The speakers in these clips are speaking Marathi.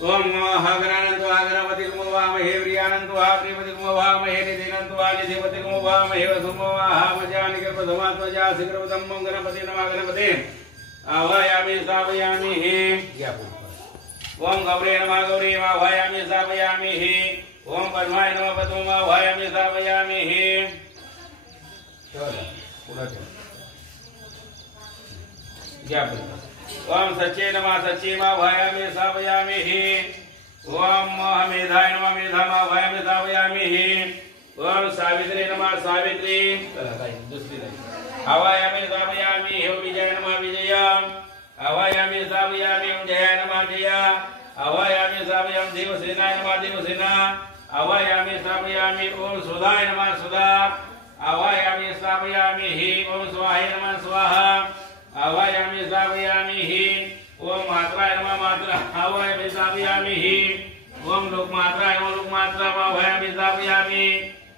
ओम हागरानंतो हागरापति कुमवामहे प्रियानंतो हा प्रियपति कुमवामहे निधिनंतो हा निधिपति कुमवामहे वसुमवा हा मजानिक प्रथमात्मजा शीघ्रवतम गणपति नमः गणपति आवायामि स्थापयामि हे ओम गौरे नमः गौरे आवायामि स्थापयामि हे ओम पद्माय नमः पद्ममा आवायामि स्थापयामि हे ओम सच्चे नमः सच्चे मा भयामि स्थापयामि हि ओम मेधाय नमः मेधामा भयामि स्थापयामि हि ओम सावित्री नमः सावित्री आवायामि स्थापयामि हि विजय नमः विजय आवायामि स्थापयामि ओम जय नमः जय आवायामि स्थापयामि देवसेनाय नमः देवसेना आवायामि स्थापयामि ओम सुधाय नमः सुधा आवायामि स्थापयामि हि ओम स्वाहाय नमः स्वाहा आवायामि स्थापयामि हि ओम मात्राय नमः मात्रा आवायामि स्थापयामि हि ओम लोकमात्राय नमः लोकमात्रा आवायामि स्थापयामि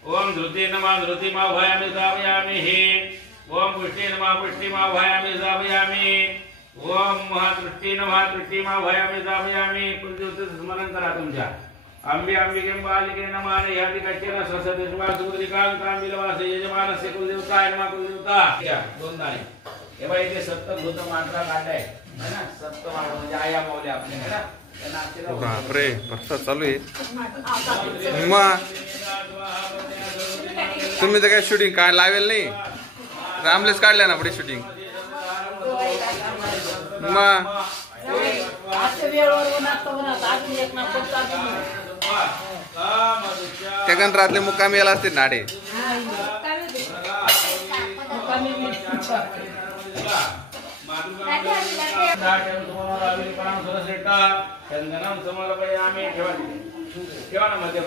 ओम धृति नमः धृति आवायामि स्थापयामि हि ओम पुष्टि नमः पुष्टि आवायामि स्थापयामि ओम महादृष्टि नमः दृष्टि आवायामि स्थापयामि कुलदेवते स्मरण करा तुमच्या अंबे अंबिके बालिके नमः याति कच्चेन सरस्वती सुमुद्रिकांतां विलवासे यजमानस्य कुलदेवताय नमः कुलदेवता दोन दाणे हे भाई ते सप्तभूत मात्रा काढलाय है ना सप्त मात्रा म्हणजे आया मावले आपले है ना बापरे प्रसाद चालू आहे मग तुम्ही तर काय शूटिंग काय लावेल नाही रामलेच काढल्या ना पुढे शूटिंग मग त्या गणरातले मुक्कामी याला असते नाडे चंदनम समर्पयामि ठेवा ना मध्ये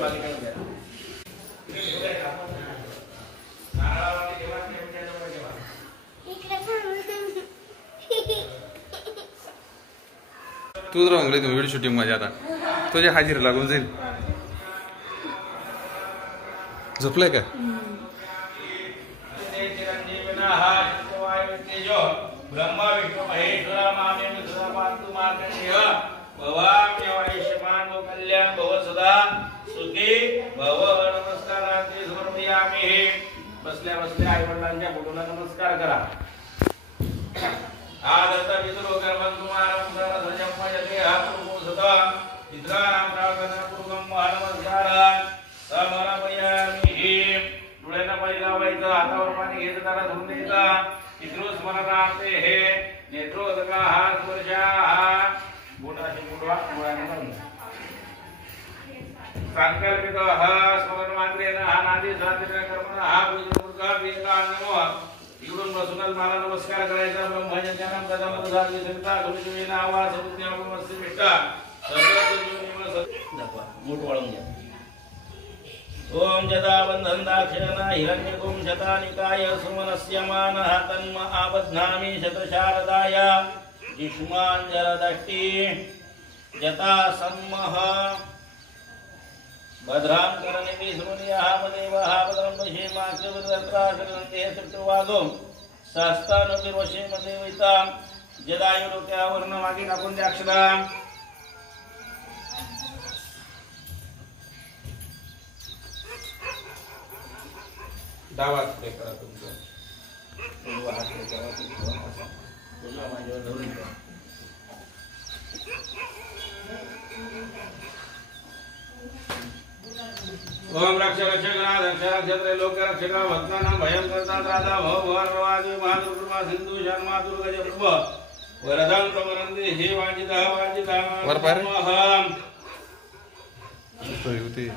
तूच राहून गेली व्हिडिओ शूटिंग मध्ये आता तुझ्या हाजीर लागून जाईल झोपलाय का ब्रह्मा विष्णु महेश्वर मामे सुधा पांतु मार्कण्डेय भवाम्यवायुष्यमान भव कल्याण भव सदा सुखी भव नमस्कारांती समर्पयामि बसल्या बसल्या आई वडिलांच्या फोटोला नमस्कार करा आदत्त पितरो गर्भं कुमारं सरजम्मयते हातुमो सदा पितराणां प्रार्थनापूर्वकं नमस्कारान् समर्पयामि डोळ्यांना पाणी लावायचं हातावर पाणी घ्यायचं त्याला धुवून द्यायचं पितृ स्मरणार्थे हे नेत्रोदका हा स्पर्शा हा बोटाशी बोटवा डोळ्यांना संकल्पित हा स्मरण मात्रेन हा नादी साधन कर्मण हा पूजनपूर्वक वेदांगो इकडून बसूनच मला नमस्कार करायचा ब्रह्मजन्यानां कदम साधि संता गुरुजीने आवाज समुद्यापमस्य मिष्टा दाखवा मूठ वाळून घ्या ओम जदा बंधन दाक्षिणा हिरण्यकुं शतानिकाय सुमनस्य मानः तन्म आबध्नामि शतशारदाय जिष्माञ्जलदष्टि जता सम्मः भद्रां करनिधि सूर्यः पदेवः भद्रं पश्येमाक्षवृत्रत्राशरन्ते सुट्टुवागो सहस्तानुर्वशेमदेवितां जदायुरुक्यावर्ण मागे टाकून द्या अक्षरा डावात पे करा तुमचं उजवा हात पे करा उजवा माझ्यावर धरून ठेवा ओम रक्ष रक्षकनाथ रक्षाक्षत्रे लोक रक्षका भक्तानां भयं करता राधा भव भवरवादी महादुर्गमा सिंधु शर्मा दुर्गज प्रभ वरदं प्रवरन्ति हे वांछितः वांछितामहं होती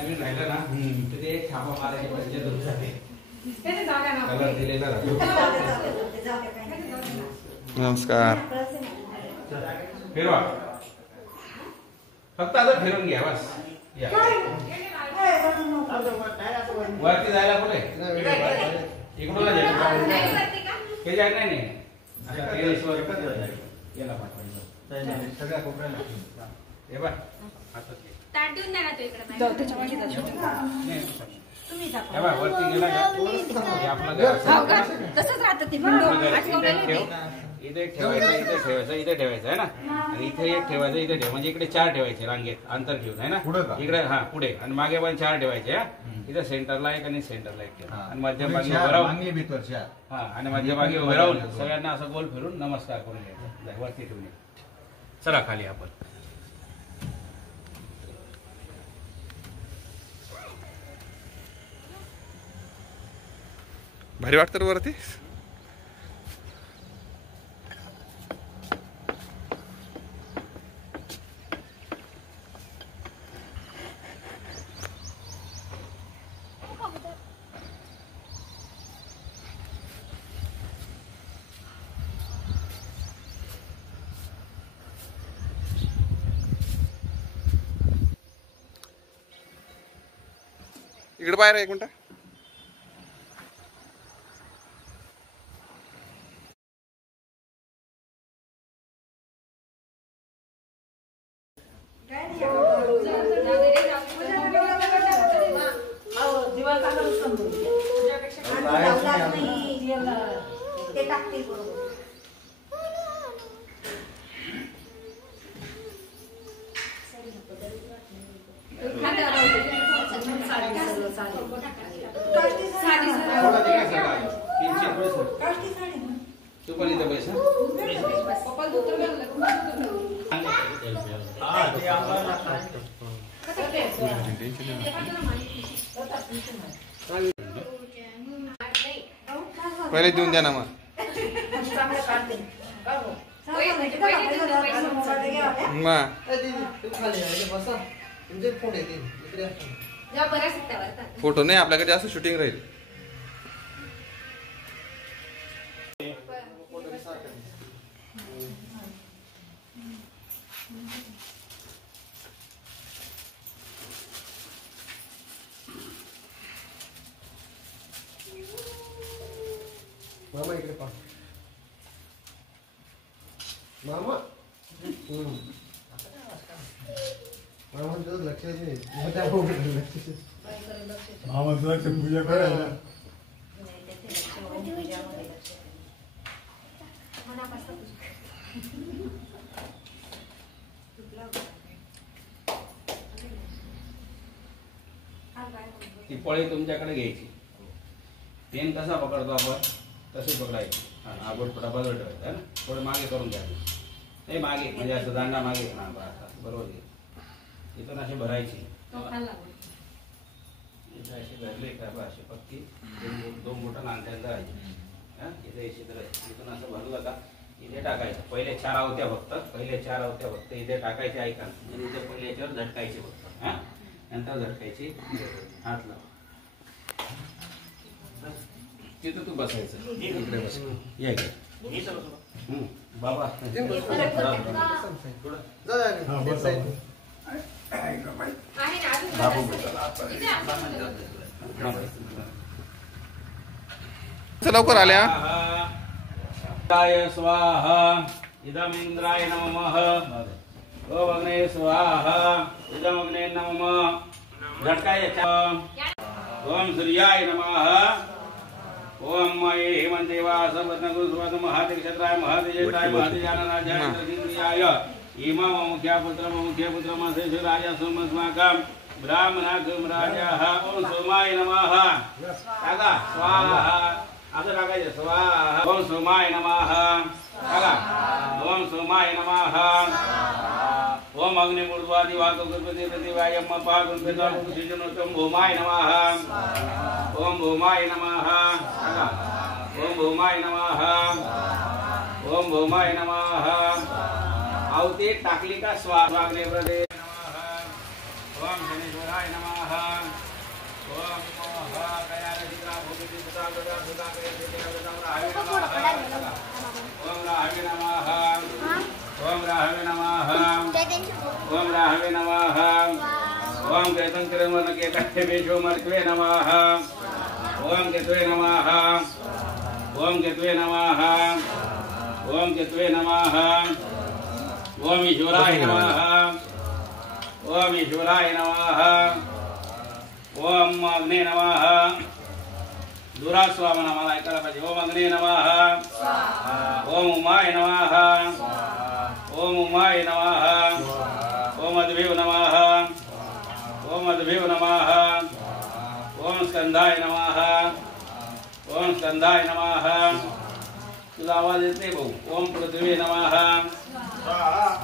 नवीन राहिलं ना ते थांबा मारायचे पैसे नमस्कार फिरवा फक्त आता फिरून घ्या बस या वरती जायला कुठे इकडून हे जायचं नाही याला पाठवायचं सगळ्या कोपऱ्याला हे बघ ताट देऊन द्या ना तू इकडे जाऊ त्याच्या मागे जा छोटे. तुम्ही जा हे बघ वरती गेला का हे आपलं घर हो का? तसंच राहतं ते विंडो आठवलेलं ठेव. ते. इथे ठेवायचं इथे ठेवायचं इथे ठेवायचं आहे ना आणि इथे एक ठेवायचं इथे ठेव म्हणजे इकडे 4 ठेवायचे रांगेत अंतर ठेवून आहे ना इकडे हा पुढे आणि मागे पण 4 ठेवायचे हा इथे सेंटरला एक आणि सेंटरला एक ठेव आणि मध्यभागी उभं राहून हा आणि मध्यभागी उभे राहून सगळ्यांना असं गोल फिरून नमस्कार करून घ्यायचा वरती ठेवून चला खाली आपण भारी वाटतं रे वरती. इकडे बाहेर एक मिनिट. तू पण इथे पैसा पहिले देऊन द्या ना मग. फोटो नाही आपल्याकडे जास्त शूटिंग राहील. मामा इकडे पहा मामा मामा तुझं लक्ष नाही मोठ्या मामा पूजा करायला ती पळी तुमच्याकडे घ्यायची पेन कसा पकडतो आपण तसे पकडायची हा बोट थोडा बाजूला ठेवायचा आहे ना थोडं मागे करून घ्यायचं नाही मागे म्हणजे असं दांडा मागे हा बरोबर आहे इथून अशी भरायची इथे अशी भरली का अशी पक्की 2 बोटं नांग्यात धरायची हा इथे छिद्र इथून असं भरलं का इथे टाकायचं पहिले 4 आवत्या फक्त इथे टाकायचे ऐका आणि इथे पहिले याच्यावर झटकायचे फक्त हा नंतर झटकायची हात लाव तिथं तू बसायचं इकडे बस या बाबा लवकर आल्या. स्वाहा इदम इंद्राय नमः ओम अग्ने स्वाहा इदम अग्ने नमः झटकायचा ओम सूर्याय नमः ओम मये हेमंतेवा सर्वज्ञगुरुस्वाद महातेक्षत्राय महातेजताय महातेजाननाय इंद्रियाय इमं मुख्यपुत्रमसेषु राजा सोमस्माकं ब्राह्मणागम राजाः ओम सोमाय नमः टाका स्वाहा असं टाकायचं स्वाहा ओम सोमाय नमः टाका ओम सोमाय नमः ओम अग्निमूर्ध्वादि वाकगुरुपति प्रतिवायम पागुं पितां कुशिजनोत्तम भूमाय नमः ओम भूमाय नमः टाका ओम भूमाय नमः ओम भूमाय नमः आवती टाकली का स्वाहा अग्निप्रदे नमः ओम शनीश्वराय नमः ओम महाकायादित्रा भूमिति पिता गदा सुदा के देवता हरि नमः ओम राहवे नमः ओम राहवे नमः ओम राहवे नमः ओम केतंकरमनकेतभेषो मर्त्वे नमः ओम केतवे नमः ओम केतवे नमः ओम केतवे नमः ओम ईश्वराय नमः ओम ईश्वराय नमः ओम अग्ने नमः दुरास्वामना मला ऐकायला पाहिजे ओम अग्ने नमः ओम उमाय नमः ओम उमाय नमः ओम अद्भैव नमः ओम अद्भैव नमः ओम स्कंदाय नमः ओम स्कंदाय नमः तुझा आवाज येत नाही भाऊ ओम पृथ्वी नमः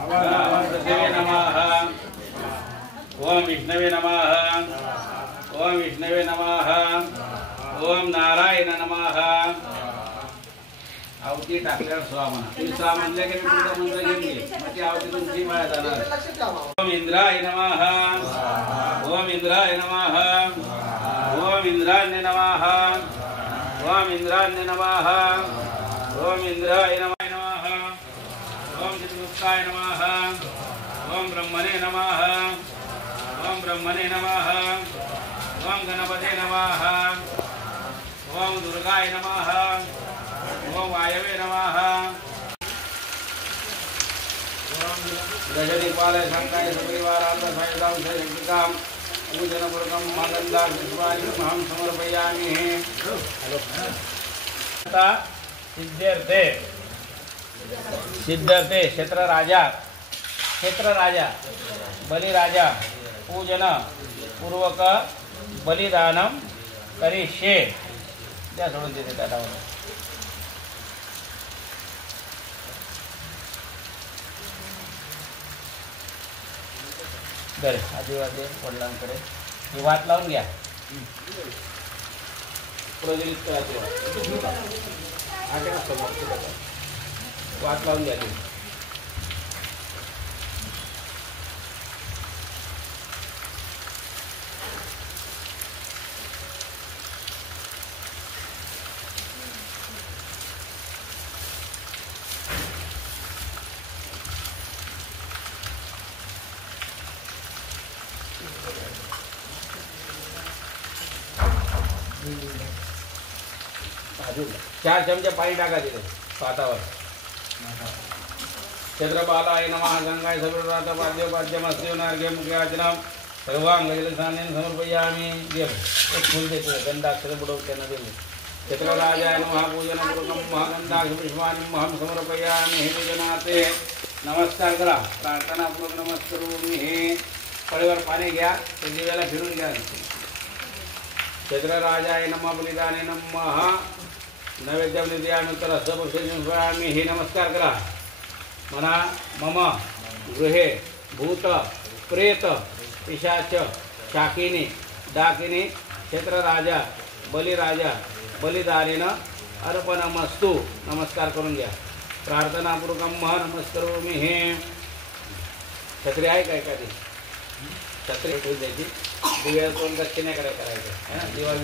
ओम पृथ्वी नमः ओम विष्णवे नमः ओम विष्णवे नमः ओम नारायण नमः आवती टाकल्यावर स्वा म्हणा तुम्ही स्वा म्हणले की मी तुमचा मंत्र घेतली मग ती आवती तुमची माया जाणार ओम इंद्राय नमः ओम इंद्राय नमः ओम इंद्राय नमः ओम इंद्राय नमः ओम इंद्राय नमः ओम चित्तमुक्ताय नमः ओम ब्रह्मणे नमः ओम ब्रह्मणे नमः ओम गणपते नमः ओम दुर्गाय नमः ओम वायवे नमः गजदीपालय शंकाय सुपरिवारांत सायदां शक्तिकां पूजनपूर्वकं मागंधा पुष्पाणि समर्पयामि सिद्धर्थे सिद्धर्थे क्षेत्रराजा बलिराजा पूजन पूर्वक बलिदानम करिष्ये त्या सोडून देते दादा बरे आदिवासी वडिलांकडे ही वाट लावून घ्या प्रज्वलित वाट लावून घ्या तुम्ही चार चमचे पाणी टाका तिथे पातावर छत्रपालाय नमः गंगाय सर्वरात पाद्य पाद्यमस्ते नार्घ्य मुख्याचनम सर्वांगजलसानेन समर्पयामि देव एक फूल देतो गंधाक्षर बुडवून त्यांना देऊ छत्रराजाय नमः पूजनपूर्वकं महागंधाक्ष पुष्पाणि महं समर्पयामि हे पूजनाते नमस्कार करा प्रार्थनापूर्वक नमस्कारोमि हे फळीवर पाणी घ्या ते दिव्याला फिरून घ्या छत्रराजाय नमः बलिदाने नमः नैवेद्यं निवेदयामि सर्वभक्षणं हे नमस्कार करा म्हणा मम गृहे भूत प्रेत पिशाच शाकिनी डाकिनी क्षेत्रराजा बलिराजा बलिदानेन अर्पणमस्तु नमस्कार करून घ्या प्रार्थनापूर्वकं महा नमस्कारोमि हे छत्री आहे काय एखादी छत्री ठेवून द्यायची दिव्या तोंड दक्षिणेकडे करायचं है ना दिवाळी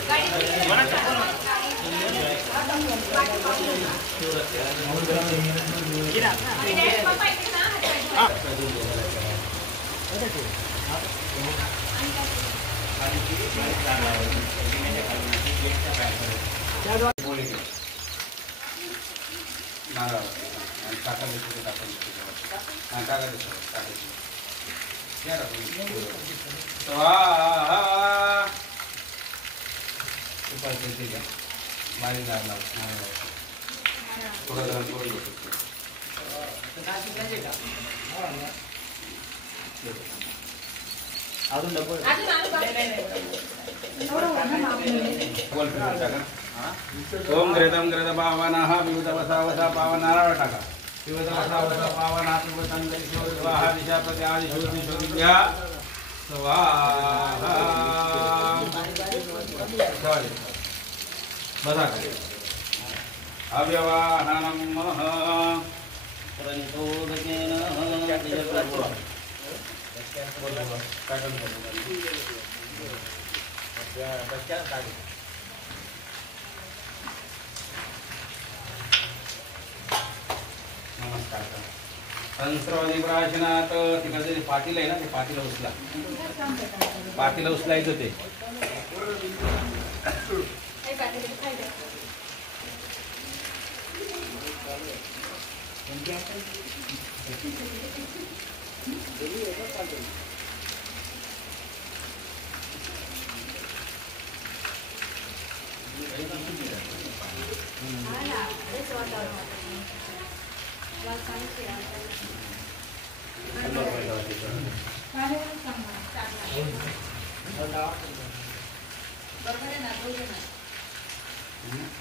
ओम ग्रेदम ग्रेद पावनाः विविधवसावसा पावनाराळ टाका विविधवसावसा पावना पिबतं दरिशो स्वाहा दिशा प्रत्यादिशो दिशोदिभ्या स्वाहा बसा अव्यवाहनं मह प्रंचोदकेन नमस्कार संस्रवादी प्राशनात तिकडे पाटील आहे ना ते पाटीला उचला पाटीला उचलायचं ते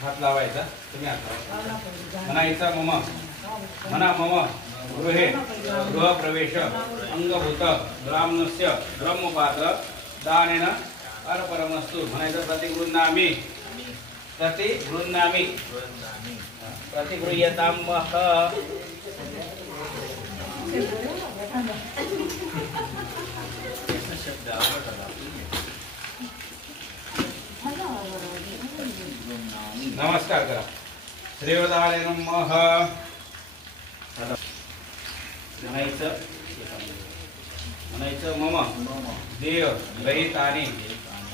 हात लावायचा तुम्ही हात लावायचा म्हणायचा मम म्हणा मम गृहे गृहप्रवेश अंगभूत ब्राह्मणस्य ब्रह्मपात्र दानेन अर्पणमस्तु म्हणायचं प्रतिगृह्णामि प्रतिगृह्यतामः नमस्कार करा श्रीवदाय नमः म्हणायचं मम देह रहितानि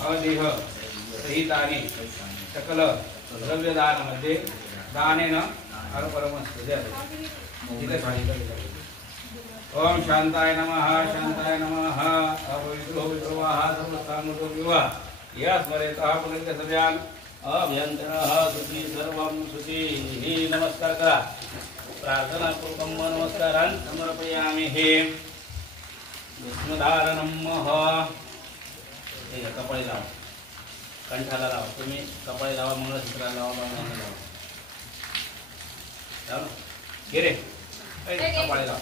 अदेह सहितानि सकल द्रव्यदानमध्ये दानेन अर्पणमस्तु ओम शांताय नमः अपवित्रो विप्रवाह सर्वसांगतो विवाह या स्मरेतः पुनर्य सव्यान अभ्यंतरः सुखी सर्वं सुखी ही नमस्कार करा प्रार्थना पूर्वक नमस्कारान् समर्पयामि हे विष्णुधारणं हे कपाळी लावा कंठाला लावा तुम्ही कपाळी लावा मंगळसूत्राला लावा बांगड्याला लावा घे रे कपाळी लावा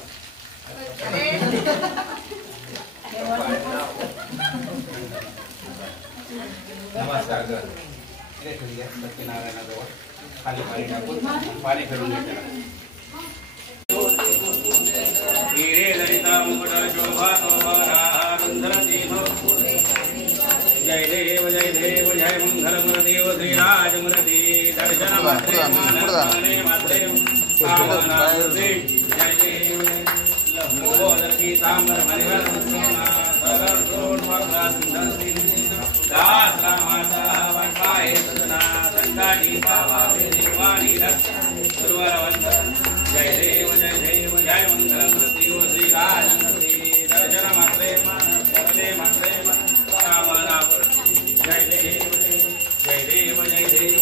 नमस्कार करा सत्यनारायणाजवळ खाली पाणी टाकून पाणी फिरून घ्यायचं हिरे ललिता मुकुट शोभा जय देव जय मंगल मुरदेव श्रीराज मुरती दर्शन मात्रे जय देव लहू तांबर मणिवर दास माता वंकाये सदना संकाटी पावा देवानी गुरुवरवंद जय देव जय मंगल देव श्री राजमूर्ति दर्शन मात्रे सर्वे मात्रे कामना जय देव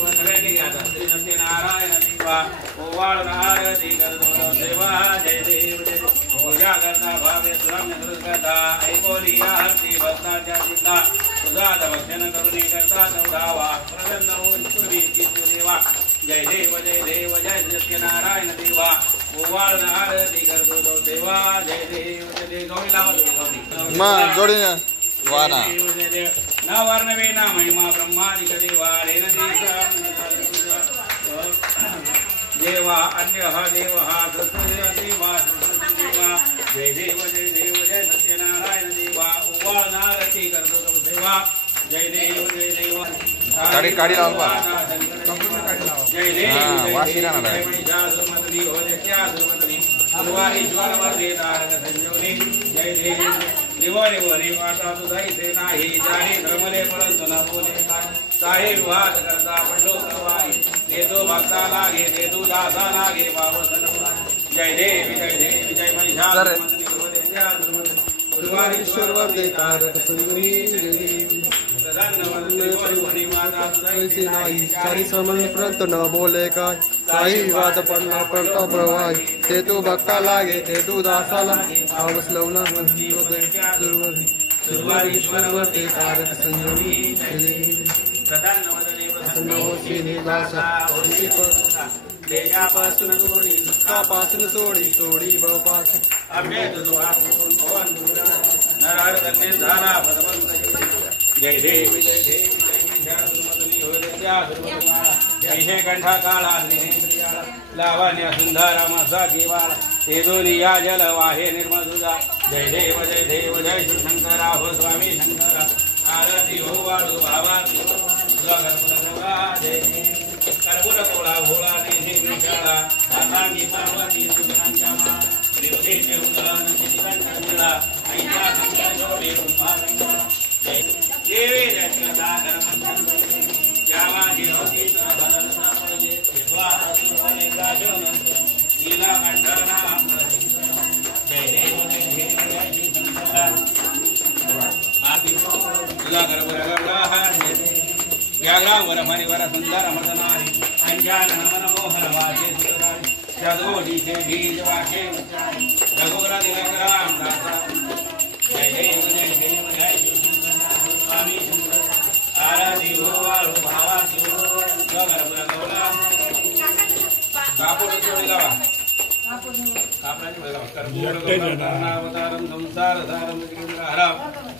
सगळ्यांनी घ्या श्री सत्यनारायण देवा ओवाळ आरती करतो देवा जय देव पूजा करता भावे सुरम्य दुर्गता ऐकोलिया हरती भक्ताच्या चित्ता तुझा दक्षिण करुणी करता चौदावा प्रसन्न होऊन पूर्वी चित्तू देवा जय देव जय सत्यनारायण देवा ओवाळ आरती करतो तो देवा जय देव गौरी लावा जोडीने वाना न वर्णवे न महिमा ब्रह्मादिक देवा रेन देवा अन्य देव देवा जय देव जय सत्यनारायण देवा उवाळ नारती करतो तो देवा जय देव काडी लावा जय देव जय देव माता तुझाईचे नाही जाणे धर्मले परंतु न बोले काही विवाद करता पडलो करवाई देतो भक्ता लागे देतो दासा लागे बाबा जय देव जय महिषासुर गुरुवारीश्वर तारक सुंदरी सारी समन परंतु न बोले काय काही विवाद पडला पडता प्रवाही ते तू भक्ता लागे ते तू दासाला आवाज लवला गुरुवारीश्वर तारक संजोनी पासून सोडी बपास जय देव जय कंठा काळा लावण्य सुंदर मसा जीवाला ते दोन्ही या जल वाहे निर्मळ तुझा जय देव जय शिवशंकरा हो स्वामी शंकरा आरती हो वाळू बाबा जय कर्पूर कोळा भोळा देशी विशाळा पार्वती सुगनांच्या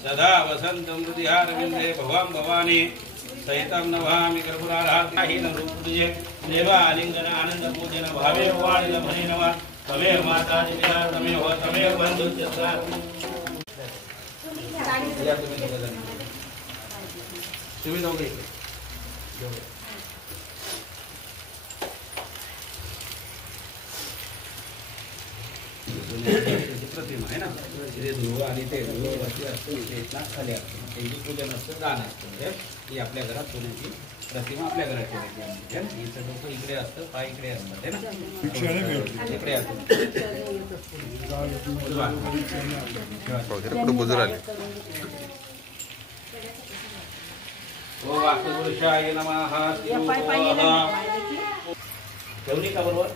सदा वसंतं हृदयारविन्दे भवां भवानी सहितं नमामि कर्पूराराधनाहीन रूपपूजे देवालिंगन आनंद पूजन भावे वाणिल भने नमः तमेव माता पिता तमेव तमेव बंधु चत्रा तुम्ही दोघे प्रतिमा आहे ना ते ध्रुव आणि ते ध्रुव वरती असतं ते इथला खाली असतं त्याची पूजन असतं दान असतं म्हणजे ती आपल्या घरात सोन्याची प्रतिमा आपल्या घरात ठेवायची म्हणजे हिचं डोकं इकडे असतं पाय इकडे असतात है ना इकडे असतं पुढे बुजूर आले ओ वास्तुपुरुषाय नमः ठेवली का बरोबर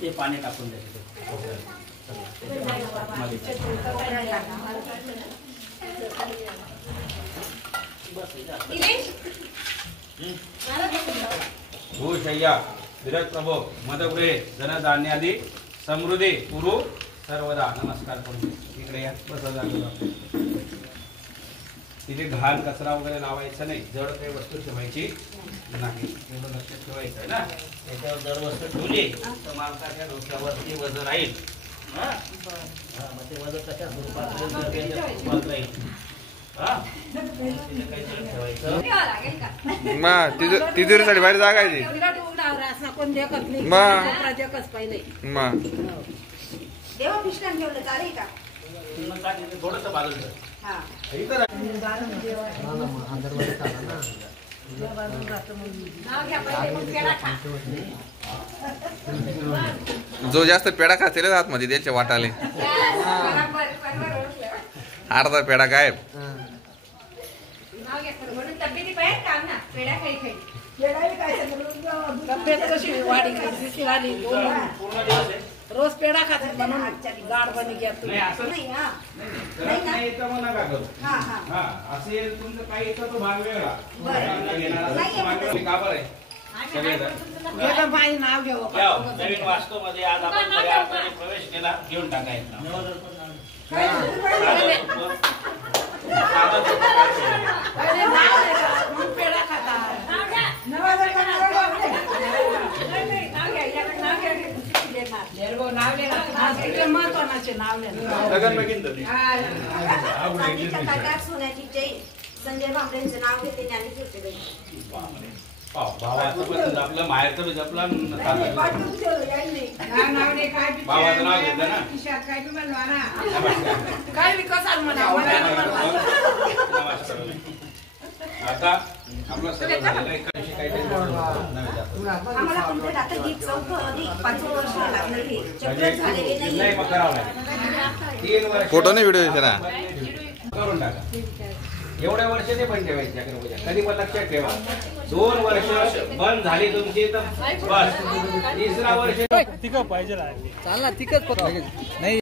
ते पाणी टाकून द्यायचं भूशय्या विरत प्रभो मदगृहे धनधान्यादी समृद्धी कुरु सर्वदा नमस्कार करून इकडे या बस तिथे घाण कचरा वगैरे लावायचा नाही जड काही वस्तू ठेवायची नाही एवढं लक्षात ठेवायचं आहे ना त्याच्यावर जड वस्तू ठेवली तर मालकाच्या डोक्यावरती वजन राहील मग ते वजन कशा स्वरूपात राहील काही जड ठेवायचं तिजोरीसाठी बाहेर जागा आहे ती देवा पिष्टन ठेवलं चालेल का थोडस बाजूला जो जास्त पेढा खाते आतमध्ये त्याच्या वाटाले अर्धा पेढा गायब तब्येती पाहिजे काम ना पेढा खाई खाई तब्येत कशी वाढी खायची वाढी रोज पेढा खाते म्हणून गाड बनी घ्या नाही असं नाही तर मग नका करू असेल तुमचं काही तर तो भाग वेगळा का बरं आहे माई नाव घेऊ नवीन वास्तूमध्ये आज आपण प्रवेश केला घेऊन टाकायचा पेढा खाता महत्वाचे नाव सोन्याची चैन संजय भांबरेंचं नाव घेते ज्ञानी भावाचं पण आपलं माहेरचं बी जपलं भावाचं नाव घेतलं ना काय विकास आता आपलं सगळं झालेलं आहे आम्हाला कंप्लीट आता दीप 5 वर्ष लागणार हे चक्र झालेले नाही मग करावं लागेल 3 वर्ष फोटो नाही व्हिडिओ ना करून टाका एवढ्या वर्ष ते पण ठेवायची अग्रपूजा कधी पण लक्षात ठेवा 2 वर्ष बंद झाली तुमची तर बस 3रा वर्ष तिकट पाहिजे चालना तिकट नाही